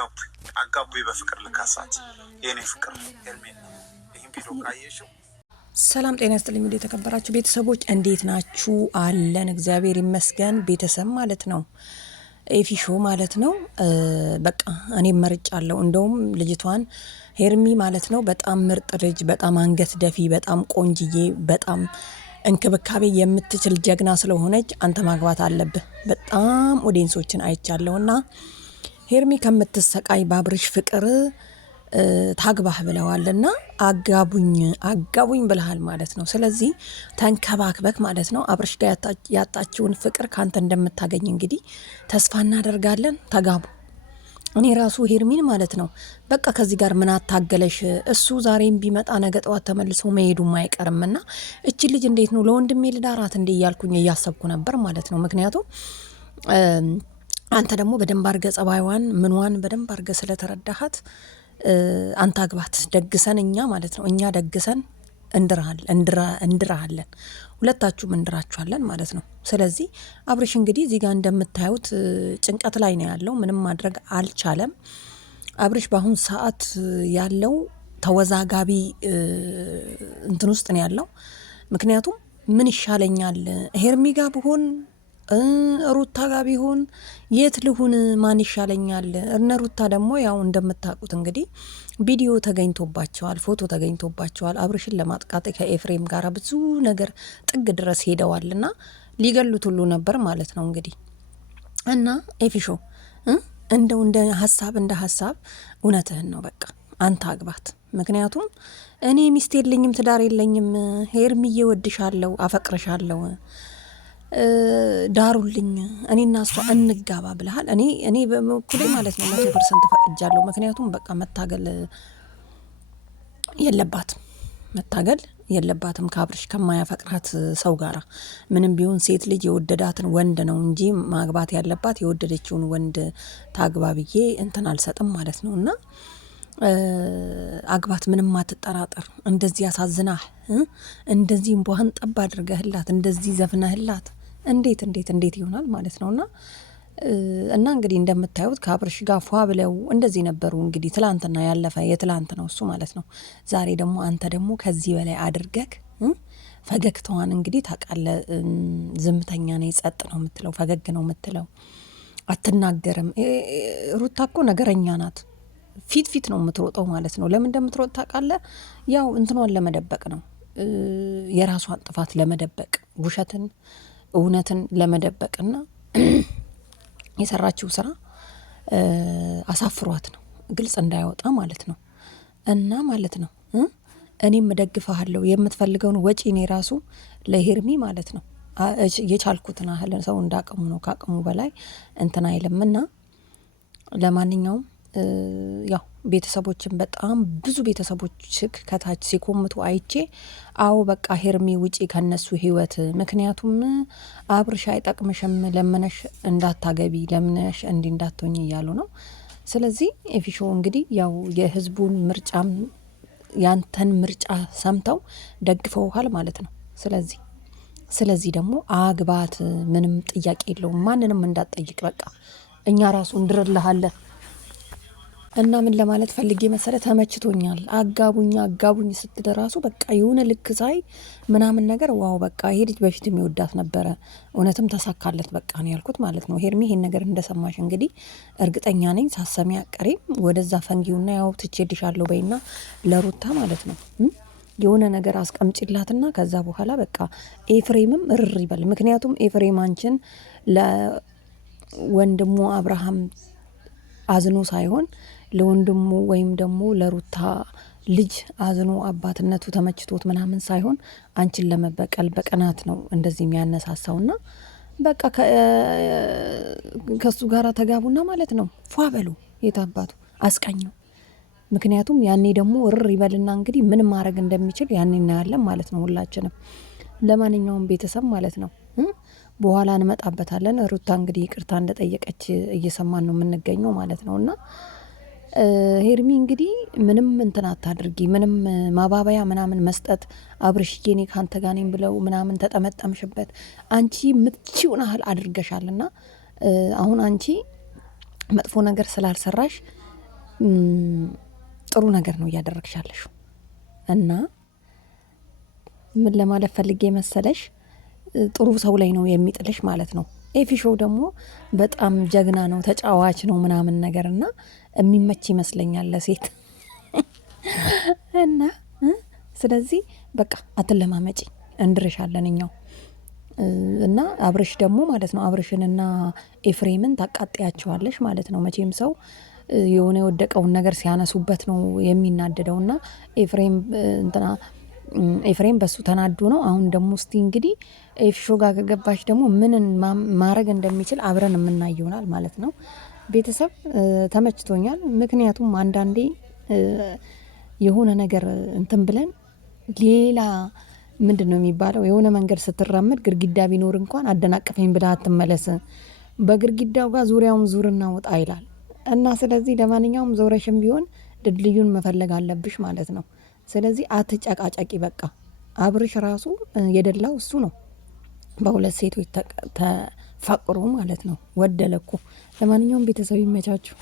አጋቡኝ በፍቅር ልካሳት የኔ ፍቅር ሄርሜላ ይህን ቪዲዮ ካየሽው ሰላም ጤና ይስጥልኝ። ወደ ተከበራችሁ ቤተሰቦች እንዴት ናችሁ? አለን እግዚአብሔር ይመስገን። ቤተሰብ ማለት ነው ኤፊሾ ማለት ነው። በቃ እኔም መርጫለሁ። እንደውም ልጅቷን ሄርሚ ማለት ነው በጣም ምርጥ ልጅ፣ በጣም አንገት ደፊ፣ በጣም ቆንጅዬ፣ በጣም እንክብካቤ የምትችል ጀግና ስለሆነች አንተ ማግባት አለብህ። በጣም ኦዲየንሶችን አይቻለሁና ሄርሚ ከምትሰቃይ ባብርሽ ፍቅር ታግባህ ብለዋልና አጋቡኝ ብለሃል ማለት ነው። ስለዚህ ተንከባክበክ ማለት ነው። አብርሽ ጋር ያጣችውን ፍቅር ካንተ እንደምታገኝ እንግዲህ ተስፋ እናደርጋለን። ተጋቡ። እኔ ራሱ ሄርሚን ማለት ነው በቃ ከዚህ ጋር ምን አታገለሽ? እሱ ዛሬም ቢመጣ ነገ ጠዋት ተመልሶ መሄዱም አይቀርምና እቺ ልጅ እንዴት ነው ለወንድሜ ልዳራት እንዴ እያልኩኝ እያሰብኩ ነበር ማለት ነው። ምክንያቱም አንተ ደግሞ በደንብ አርገ ጸባይዋን ምንዋን በደንብ አርገ ስለተረዳሃት አንተ አግባት። ደግሰን እኛ ማለት ነው እኛ ደግሰን እንድራሃለን፣ ሁለታችሁም እንድራችኋለን ማለት ነው። ስለዚህ አብርሽ እንግዲህ እዚህ ጋር እንደምታዩት ጭንቀት ላይ ነው ያለው። ምንም ማድረግ አልቻለም። አብርሽ በአሁን ሰዓት ያለው ተወዛጋቢ እንትን ውስጥ ነው ያለው። ምክንያቱም ምን ይሻለኛል ሄርሚ ጋር ብሆን ሩታ ጋር ቢሆን የት ልሁን ማን ይሻለኛል? እነ ሩታ ደግሞ ያው እንደምታውቁት እንግዲህ ቪዲዮ ተገኝቶባቸዋል፣ ፎቶ ተገኝቶባቸዋል። አብርሽን ለማጥቃት ከኤፍሬም ጋር ብዙ ነገር ጥግ ድረስ ሄደዋልና ሊገሉት ሁሉ ነበር ማለት ነው እንግዲህ እና ኤፊሾ እንደው እንደ ሀሳብ እውነትህን ነው። በቃ አንተ አግባት። ምክንያቱም እኔ ሚስት የለኝም ትዳር የለኝም፣ ሄርሚዬ ወድሻለሁ፣ አፈቅርሻለሁ፣ ዳሩልኝ፣ እኔና እሷ እንጋባ ብለሃል። እኔ በኩሌ ማለት ነው 100% ፈቅጃለሁ። ምክንያቱም በቃ መታገል የለባትም ከአብርሽ ከማያፈቅራት ሰው ጋራ። ምንም ቢሆን ሴት ልጅ የወደዳትን ወንድ ነው እንጂ ማግባት ያለባት የወደደችውን ወንድ ታግባ ብዬ እንትን አልሰጥም ማለት ነው። እና አግባት፣ ምንም አትጠራጠር። እንደዚህ ያሳዝናህ፣ እንደዚህ እንቧን ጠብ አድርገህላት፣ እንደዚህ ዘፍነህላት እንዴት ይሆናል ማለት ነውና እና እንግዲህ እንደምታዩት ከአብርሽ ጋር ፏ ብለው እንደዚህ ነበሩ። እንግዲህ ትላንትና ያለፈ የትላንት ነው እሱ ማለት ነው። ዛሬ ደግሞ አንተ ደግሞ ከዚህ በላይ አድርገክ ፈገግታዋን እንግዲህ ታውቃለህ። ዝምተኛ ነኝ፣ ጸጥ ነው የምትለው፣ ፈገግ ነው የምትለው፣ አትናገርም። ሩታ እኮ ነገረኛ ናት። ፊት ነው የምትሮጠው ማለት ነው። ለምን እንደምትሮጥ ታውቃለህ? ያው እንትኗን ለመደበቅ ነው፣ የራሷን ጥፋት ለመደበቅ፣ ውሸትን እውነትን ለመደበቅና የሰራችው ስራ አሳፍሯት ነው፣ ግልጽ እንዳይወጣ ማለት ነው። እና ማለት ነው እኔም እደግፍሃለሁ፣ የምትፈልገውን ወጪ እኔ ራሱ ለሄርሚ ማለት ነው የቻልኩትን ያህል። ሰው እንዳቅሙ ነው፣ ካቅሙ በላይ እንትን አይልምና ለማንኛውም ያው ቤተሰቦችን በጣም ብዙ ቤተሰቦች ከታች ሲኮምቱ አይቼ አዎ በቃ ሄርሚ ውጪ ከነሱ ህይወት፣ ምክንያቱም አብርሽ አይጠቅምሽም፣ ለምነሽ እንዳታገቢ፣ ለምነሽ እንዳትሆኝ እያሉ ነው። ስለዚህ ኤፊሾ እንግዲህ ያው የህዝቡን ምርጫም ያንተን ምርጫ ሰምተው ደግፈውሃል ማለት ነው። ስለዚህ ደግሞ አግባት፣ ምንም ጥያቄ የለውም። ማንንም እንዳትጠይቅ፣ በቃ እኛ ራሱ እንድርልሃለን። እና ምን ለማለት ፈልጌ መሰለ፣ ተመችቶኛል። አጋቡኝ ስትል ራሱ በቃ የሆነ ልክ ሳይ ምናምን ነገር ዋው በቃ ይሄ ልጅ በፊት የሚወዳት ነበረ፣ እውነትም ተሳካለት በቃ ነው ያልኩት ማለት ነው። ሄርሚ ይሄን ነገር እንደሰማሽ እንግዲህ እርግጠኛ ነኝ ሳሰሚ አቀሬም ወደዛ ፈንጊውና ያው ትቼልሻለሁ በይና ለሩታ ማለት ነው የሆነ ነገር አስቀምጪላትና ከዛ በኋላ በቃ ኤፍሬምም እርር ይበል። ምክንያቱም ኤፍሬም አንቺን ለወንድሙ አብርሃም አዝኖ ሳይሆን ለወንድሙ ወይም ደግሞ ለሩታ ልጅ አዝኖ አባትነቱ ተመችቶት ምናምን ሳይሆን አንቺን ለመበቀል በቀናት ነው እንደዚህ የሚያነሳሳውና በቃ ከሱ ጋራ ተጋቡና ማለት ነው ፏ በሉ። የታባቱ አስቀኘው። ምክንያቱም ያኔ ደግሞ እርር ይበልና እንግዲህ ምን ማድረግ እንደሚችል ያኔ እናያለን ማለት ነው ሁላችንም። ለማንኛውም ቤተሰብ ማለት ነው በኋላ እንመጣበታለን። ሩታ እንግዲህ ይቅርታ እንደጠየቀች እየሰማን ነው የምንገኘው ማለት ነውና ሄርሚ እንግዲህ ምንም እንትን አታድርጊ፣ ምንም ማባበያ ምናምን መስጠት አብርሽዬ እኔ ካንተ ጋር ነኝ ብለው ምናምን ተጠመጠምሽበት። አንቺ ምትቺውን ያህል አድርገሻልና አሁን አንቺ መጥፎ ነገር ስላልሰራሽ ጥሩ ነገር ነው እያደረግሻለሽ እና ምን ለማለት ፈልጌ መሰለሽ ጥሩ ሰው ላይ ነው የሚጥልሽ ማለት ነው። ኤፊሾ ደግሞ በጣም ጀግና ነው፣ ተጫዋች ነው ምናምን ነገር እና የሚመች ይመስለኛል ለሴት እና ስለዚህ በቃ አትለማመጪ እንድርሻለን እኛው እና አብርሽ ደግሞ ማለት ነው አብርሽንና ኤፍሬምን ታቃጥያቸዋለሽ ማለት ነው። መቼም ሰው የሆነ የወደቀውን ነገር ሲያነሱበት ነው የሚናደደውና ኤፍሬም በሱ ተናዶ ነው። አሁን ደግሞ እስቲ እንግዲህ ኤፍሾ ጋር ከገባሽ ደግሞ ምን ማድረግ እንደሚችል አብረን የምናይ ይሆናል ማለት ነው። ቤተሰብ ተመችቶኛል። ምክንያቱም አንዳንዴ የሆነ ነገር እንትን ብለን ሌላ ምንድን ነው የሚባለው የሆነ መንገድ ስትራመድ ግድግዳ ቢኖር እንኳን አደናቀፈኝ ብላ አትመለስ፣ በግድግዳው ጋር ዙሪያውን ዙርና ውጣ ይላል እና ስለዚህ ለማንኛውም ዞረሽም ቢሆን ድልድዩን መፈለግ አለብሽ ማለት ነው። ስለዚህ አትጨቃጨቂ። በቃ አብርሽ ራሱ የደላው እሱ ነው። በሁለት ሴቶች ተፈቅሮ ማለት ነው። ወደለኩ። ለማንኛውም ቤተሰብ ይመቻችሁ።